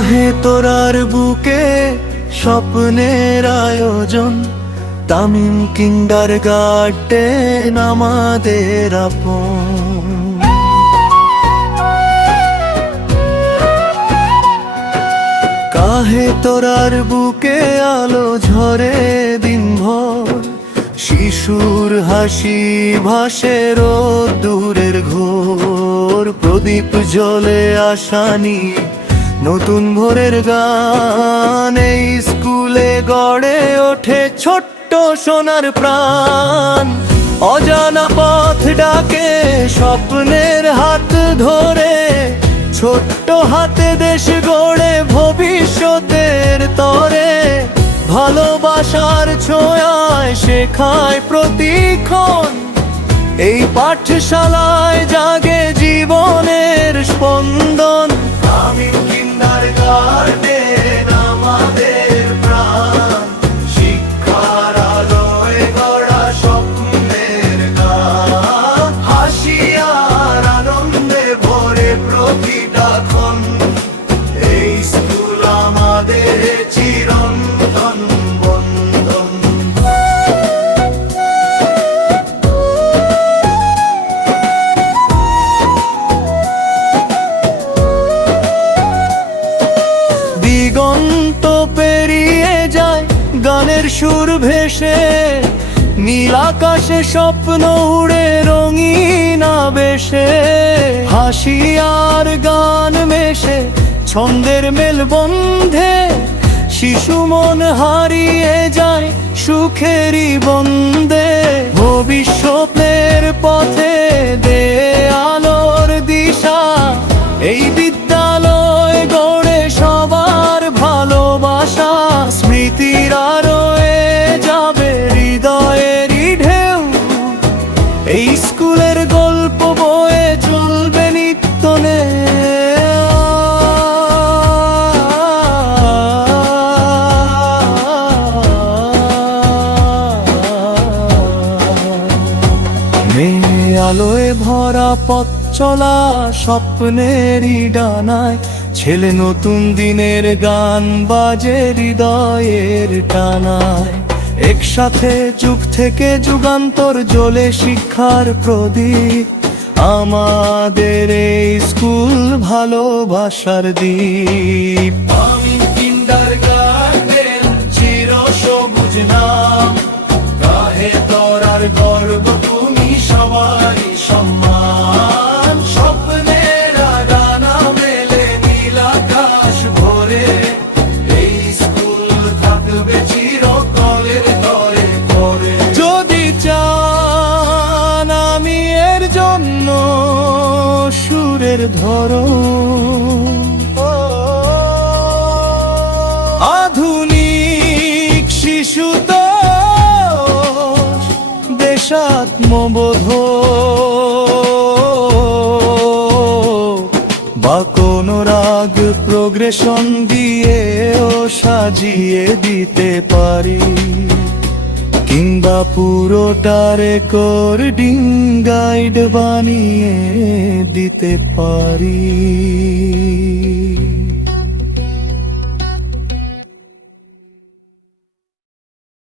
কাহে তোরার বুকে স্বপ্নের আয়োজন, তামিম কিন্ডার গার্ডেন আমাদের আপন। কাহে তোরার বুকে আলো ঝরে দিনভর, শিশুর হাসি ভাসে রোদ্দুরের ঘোর, প্রদীপ জ্বলে আশা নিয়ে নতুন ভোরের গান। এই স্কুলে গড়ে ওঠে ছোট্ট সোনার প্রাণ, অজানা পথ ডাকে স্বপ্নের হাত ধরে, ছোট্ট হাতে দেশ গড়ে ভবিষ্যতের তরে। ভালোবাসার ছোঁয়ায় শেখায় প্রতিক্ষণ, এই পাঠশালায় জাগে জীবনের স্পন্দন। তামিম কিন্ডার গার্ডেন আমাদের প্রাণ, শিক্ষার আলোয় গড়া স্বপ্নের গান। হাসি আর আনন্দে ভরে প্রতিটা ক্ষণ, এই স্কুল আমাদের চিরন্তন বন্ধন। দিগন্ত পেরিয়ে যায় গানের সুর ভেসে, নীল আকাশে স্বপ্ন উড়ে রঙিন আবেশে। হাসি আর গান মেশে ছন্দের মেলবন্ধে, শিশু মন হারিয়ে যায় সুখেরই বন্দে। ভবিষ্যতের পথে দে আলোর দিশা, এই বিদ্যালয় গড়ে সবার ভালোবাসা। স্মৃতিরা রয়ে যাবে হৃদয়েরই ঢেউ, এই স্কুলের গল্প বয়ে চলবে নিত্য আলোয় ভরা পথ চলা স্বপ্নেরই ডানায়, ছেলে নতুন দিনের গান বাজে হৃদয়ের টানায়। একসাথে যুগ থেকে যুগান্তর জ্বলে শিক্ষার প্রদীপ, আমাদের এই স্কুল ভালোবাসার দ্বীপ। তামিম কিন্ডার গার্ডেন চির সবুজ নাম, কাহে তোরার গর্ব তুমি সবারই সম্মান। স্বপ্নের ডানা মেলে নীল আকাশ ভরে, এই স্কুল থাকবে চিরকালের তরে তরে। যদি চান আমি এর জন্য সুরের ধরন, আধুনিক শিশু তো দেশাত্মবোধ, বা কোনো রাগ প্রোগ্রেশন দিয়েও সাজিয়ে দিতে পারি, কিংবা পুরোটা রেকর্ডিং গাইড বানিয়ে দিতে পারি।